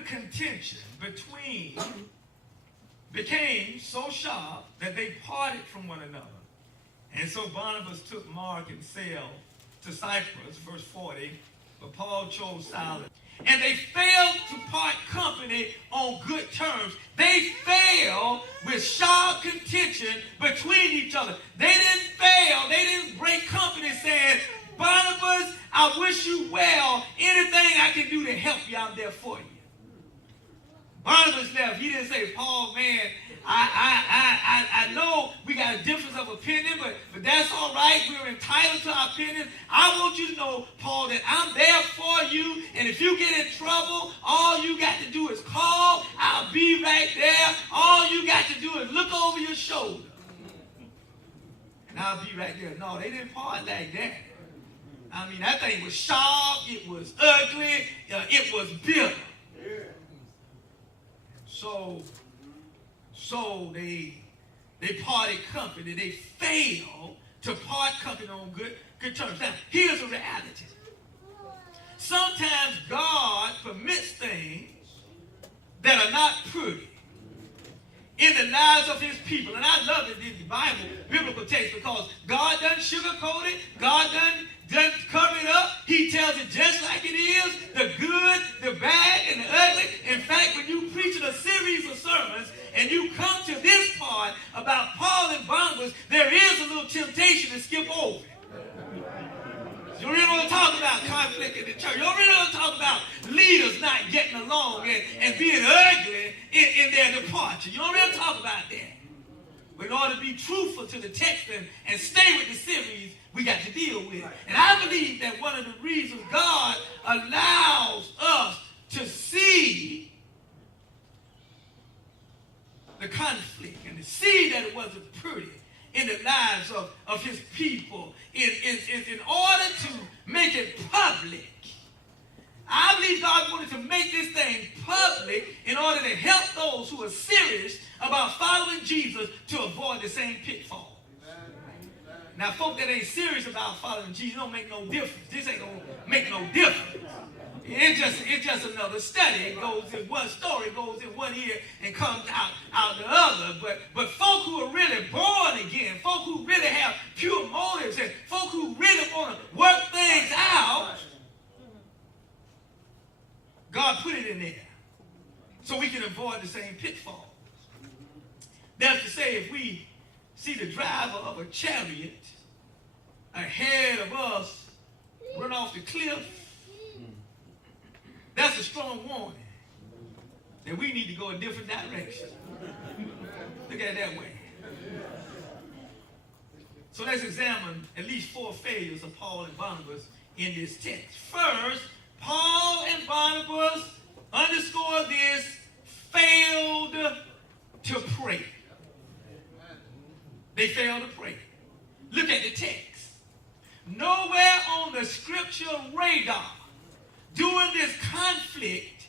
the contention became so sharp that they parted from one another. And so Barnabas took Mark and sailed to Cyprus, verse 40, but Paul chose Silas. And they failed to part company on good terms. They failed with sharp contention between each other. They didn't fail. They didn't break company saying, Barnabas, I wish you well. Anything I can do to help you, I'm there for you. Barnabas left. He didn't say, Paul, man, I know we got a difference of opinion, but that's all right. We're entitled to our opinion. I want you to know, Paul, that I'm there for you. And if you get in trouble, all you got to do is call. I'll be right there. All you got to do is look over your shoulder. And I'll be right there. No, they didn't part like that. I mean, that thing was sharp. It was ugly. It was bitter. So they parted company. They failed to part company on good terms. Now, here's a reality. Sometimes God permits things that are not pretty in the lives of his people. And I love it in the Bible, biblical text, because God doesn't sugarcoat it. God doesn't cover it up. He tells it just like it is, the good, the bad, and the ugly. In fact, when you preach in a series of sermons and you come to this part about Paul and Barnabas, there is a little temptation to skip over it. You really want to talk about conflict in the church. You really want to talk about leaders not getting along and being ugly in their departure. You don't really talk about that. But in order to be truthful to the text and stay with the series, we got to deal with. And I believe that one of the reasons God allows us to see the conflict and to see that it wasn't pretty in the lives of his people is in order to make it public. I believe God wanted to make this thing public in order to help those who are serious about following Jesus to avoid the same pitfall. Now, folk that ain't serious about following Jesus don't make no difference. This ain't going to make no difference. It's just another study. It goes in one story, goes in one ear, and comes out the other. But folk who are really born again, folk who really have pure motives, and folk who really want to work things out, God put it in there so we can avoid the same pitfalls. That's to say, if we see the driver of a chariot ahead of us run off the cliff, that's a strong warning that we need to go a different direction. Look at it that way. So let's examine at least 4 failures of Paul and Barnabas in this text. First, Paul and Barnabas, underscore this, failed to pray. They failed to pray. Look at the text. Nowhere on the scripture radar during this conflict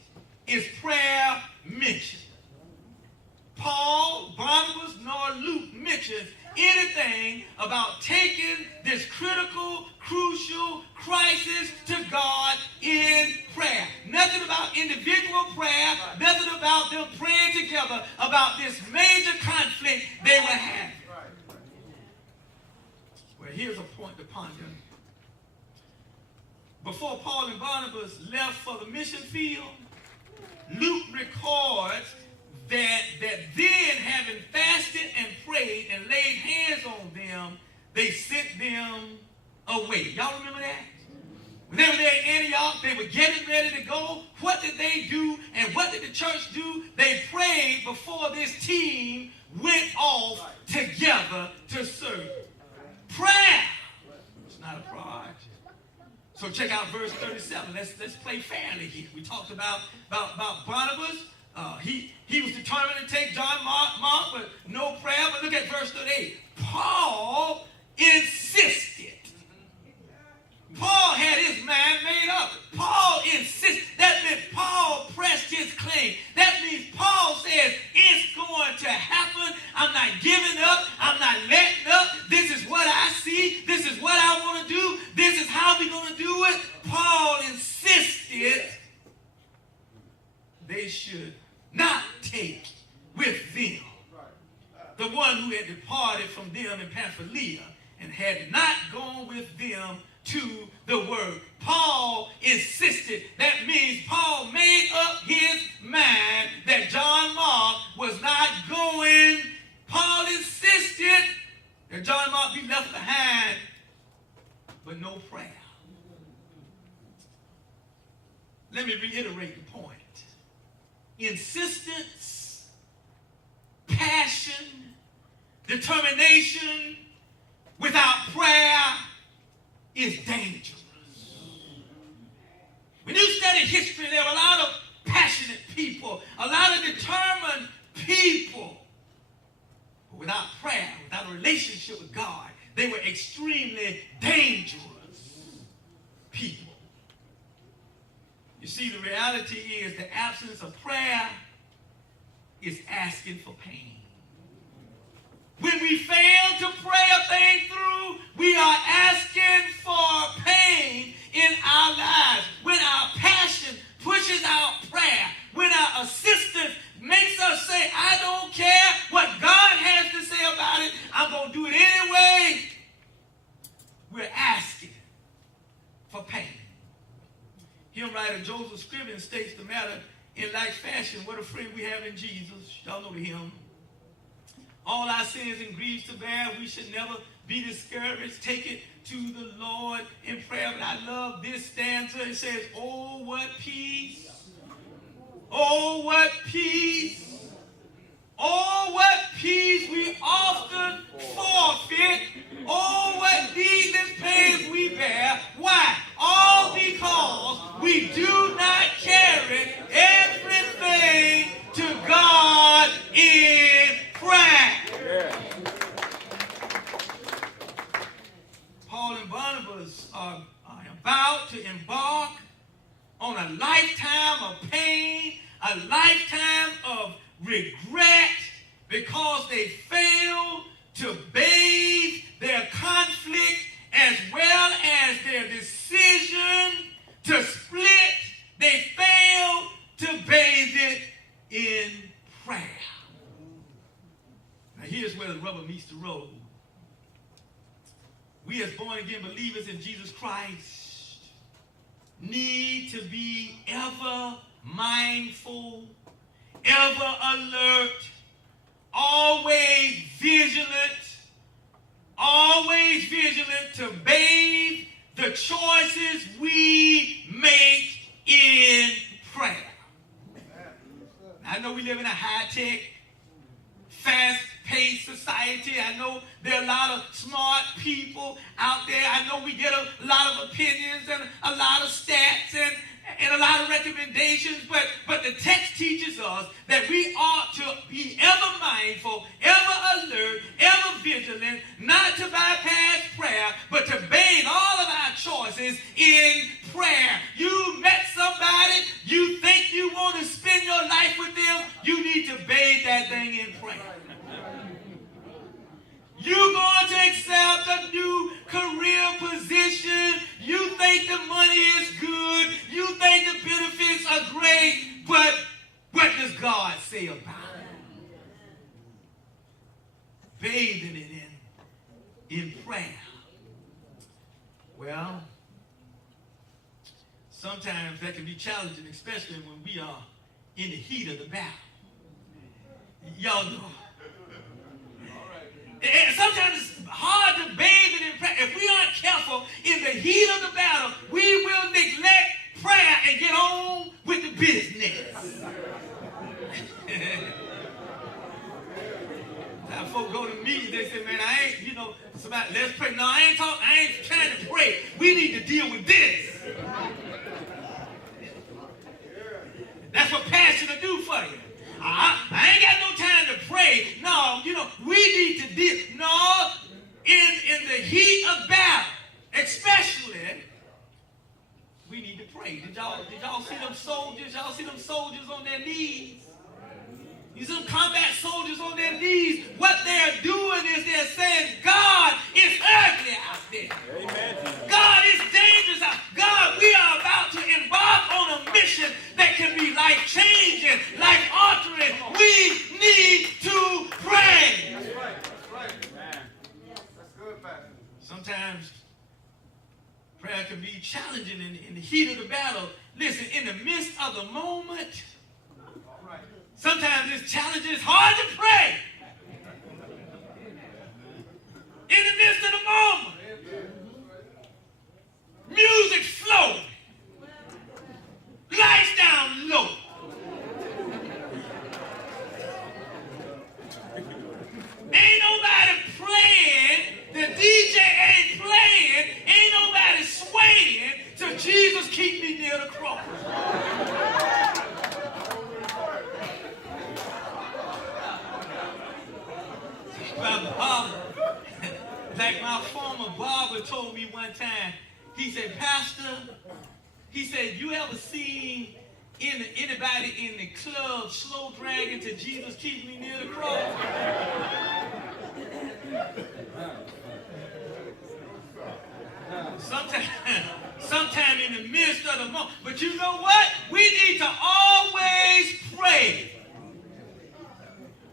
is prayer mentioned. Paul, Barnabas, nor Luke mentions anything about taking this critical, crucial crisis to God in prayer. Nothing about individual prayer, nothing about them praying together about this major conflict they were having. Well, here's a point to ponder. Before Paul and Barnabas left for the mission field, Luke records that then, having fasted and prayed and laid hands on them, they sent them away. Y'all remember that? When they were there in Antioch, they were getting ready to go. What did they do and what did the church do? They prayed before this team went off together to serve. Prayer. It's not a priority. So check out verse 37. Let's play fairly here. We talked about Barnabas. He was determined to take John Mark, but no prayer. But look at verse 38. Paul insisted. Paul had his mind made up. Paul insisted. That meant Paul pressed his claim. That means Paul says, it's going to happen. I'm not giving up. I'm not letting up. This is what I see. This is what I want to do. This is how we're going to do it. Paul insisted they should not take with them the one who had departed from them in Pamphylia and had not gone with them to the word. Paul insisted. That means Paul made up his mind that John Mark was not going. Paul insisted that John Mark be left behind, but no prayer. Let me reiterate the point. Insistence, passion, determination without prayer is dangerous. When you study history, there were a lot of passionate people, a lot of determined people. But without prayer, without a relationship with God, they were extremely dangerous people. You see, the reality is the absence of prayer is asking for pain. When we fail to pray a thing through, we are asking for pain in our lives. When our passion pushes out prayer, when our assistance makes us say, I don't care what God has to say about it, I'm going to do it anyway, we're asking for pain. Hymn writer Joseph Scriven states the matter in like fashion. What a friend we have in Jesus. Y'all know the hymn. All our sins and griefs to bear, we should never be discouraged. Take it to the Lord in prayer. But I love this stanza. It says, oh, what peace. Oh, what peace. Oh, what peace we often forfeit. Oh, what needless pains we bear. Why? All because we do not carry everything to God in prayer. Yeah. Paul and Barnabas are about to embark on a lifetime of pain, a lifetime of regret, because they failed to bathe their conflict as well as their decision to split. They failed to bathe it in prayer. Now here's where the rubber meets the road. We as born-again believers in Jesus Christ need to be ever mindful, ever alert, always vigilant to bathe the choices we make in prayer. I know we live in a high-tech, fast-paced society. I know there are a lot of smart people out there. I know we get a lot of opinions and a lot of stats and a lot of recommendations, but the text teaches us that we ought to be ever mindful, ever alert, ever vigilant, not to bypass prayer, but to bathe all of our choices in prayer. You met somebody, you think you want to spend your life with them, you need to bathe that thing in prayer. You're going to accept a new career position. You think the money is good. You think the benefits are great. But what does God say about it? Bathing it in prayer. Well, sometimes that can be challenging, especially when we are in the heat of the battle. Y'all know. And sometimes it's hard to bathe it in prayer. If we aren't careful in the heat of the battle, we will neglect prayer and get on with the business. Now, folks go to meetings, they say, man, I ain't, somebody, let's pray. No, I ain't trying to pray. We need to deal with this. That's what passion will do for you. I ain't got no time to pray. No, we need to deal. No, in the heat of battle, especially, we need to pray. Did y'all see them soldiers? Y'all see them soldiers on their knees? You see them combat soldiers on their knees. What they're doing is they're saying, God is ugly out there. Amen. God is dangerous out there. God, we are about to embark on a mission that can be life-changing. of the moment, sometimes this challenge is hard to pray. In the midst of the moment, music flowing, lights down low. Ain't nobody playing, the DJ ain't playing, ain't nobody swaying, so Jesus keep me near the cross. Like my former barber told me one time, he said, Pastor, he said, you ever seen anybody in the club slow dragging to Jesus keep me near the cross? Sometime in the midst of the moment. But you know what? We need to always pray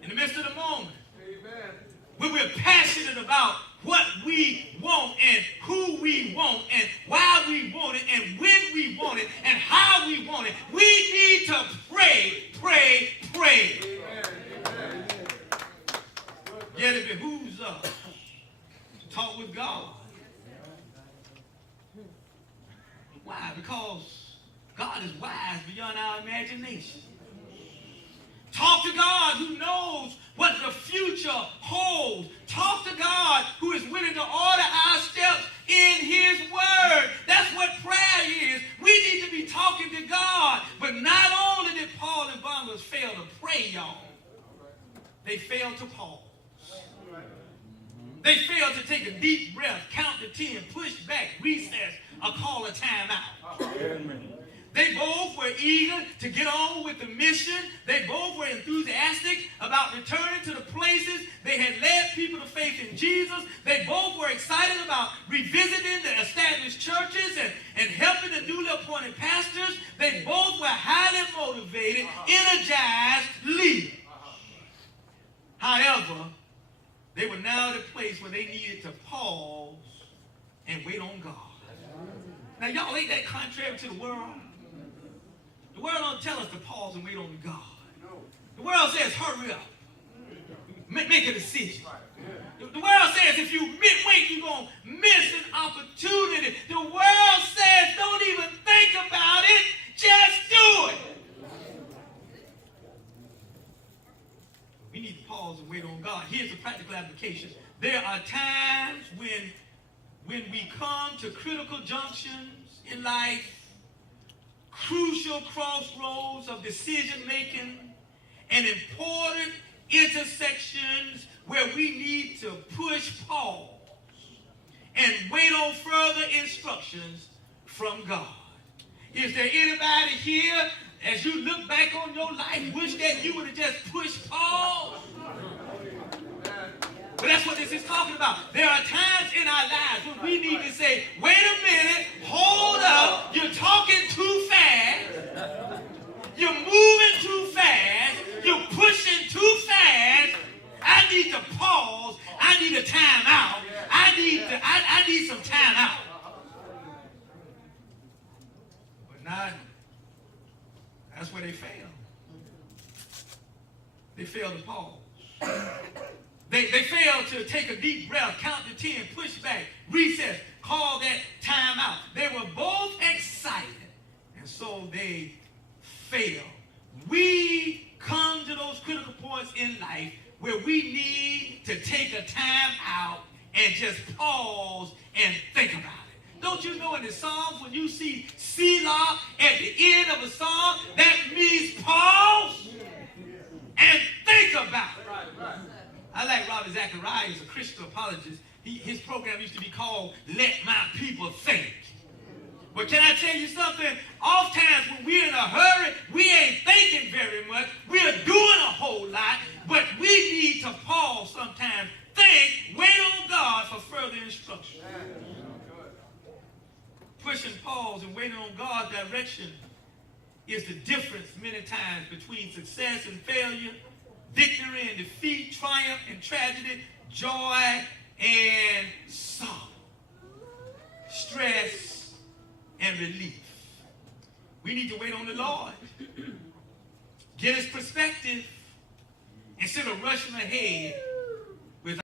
in the midst of the moment. Amen. When we're passionate about what we want and who we want and why we want it and when we want it and how we want it. We need to pray, pray, pray. Amen. Yet it behooves us to talk with God. Why? Because God is wise beyond our imagination. Talk to God who knows what the future holds. Talk to God who is willing to order our steps in his word. That's what prayer is. We need to be talking to God. But not only did Paul and Barnabas fail to pray, y'all, they failed to pause. They failed to take a deep breath, count to 10, push back, recess, or call a timeout. They both were eager to get on with the mission. They both were enthusiastic about returning to the places they had led people to faith in Jesus. They both were excited about revisiting the established churches and helping the newly appointed pastors. They both were highly motivated, energized leaders. However, they were now at a place where they needed to pause and wait on God. Now, y'all, ain't that contrary to the world? The world don't tell us to pause and wait on God. The world says, hurry up. Make a decision. The world says if you wait, you're going to miss an opportunity. The world says don't even think about it. Just do it. We need to pause and wait on God. Here's a practical application. There are times when we come to critical junctions in life, crucial crossroads of decision making, and important intersections where we need to push pause and wait on further instructions from God. Is there anybody here, as you look back on your life, wish that you would have just pushed pause? But that's what this is talking about. There are times in our lives when we need to say, wait a minute, hold up, you're talking too fast, you're moving too fast, you're pushing too fast. I need to pause. I need a time out. I need some time out. But not, that's where they fail. They fail to pause. They failed to take a deep breath, count to 10, push back, recess, call that time out. They were both excited, and so they failed. We come to those critical points in life where we need to take a time out and just pause and think about it. Don't you know in the Psalms when you see Selah at the end of a song, that means pause and think about it. I like Robert Zacharias, a Christian apologist. His program used to be called Let My People Think. But can I tell you something? Oftentimes when we're in a hurry, we ain't thinking very much. We're doing a whole lot, but we need to pause sometimes, think, wait on God for further instruction. Pushing pause and waiting on God's direction is the difference many times between success and failure, victory and defeat, triumph and tragedy, joy and sorrow, stress and relief. We need to wait on the Lord. Get his perspective instead of rushing ahead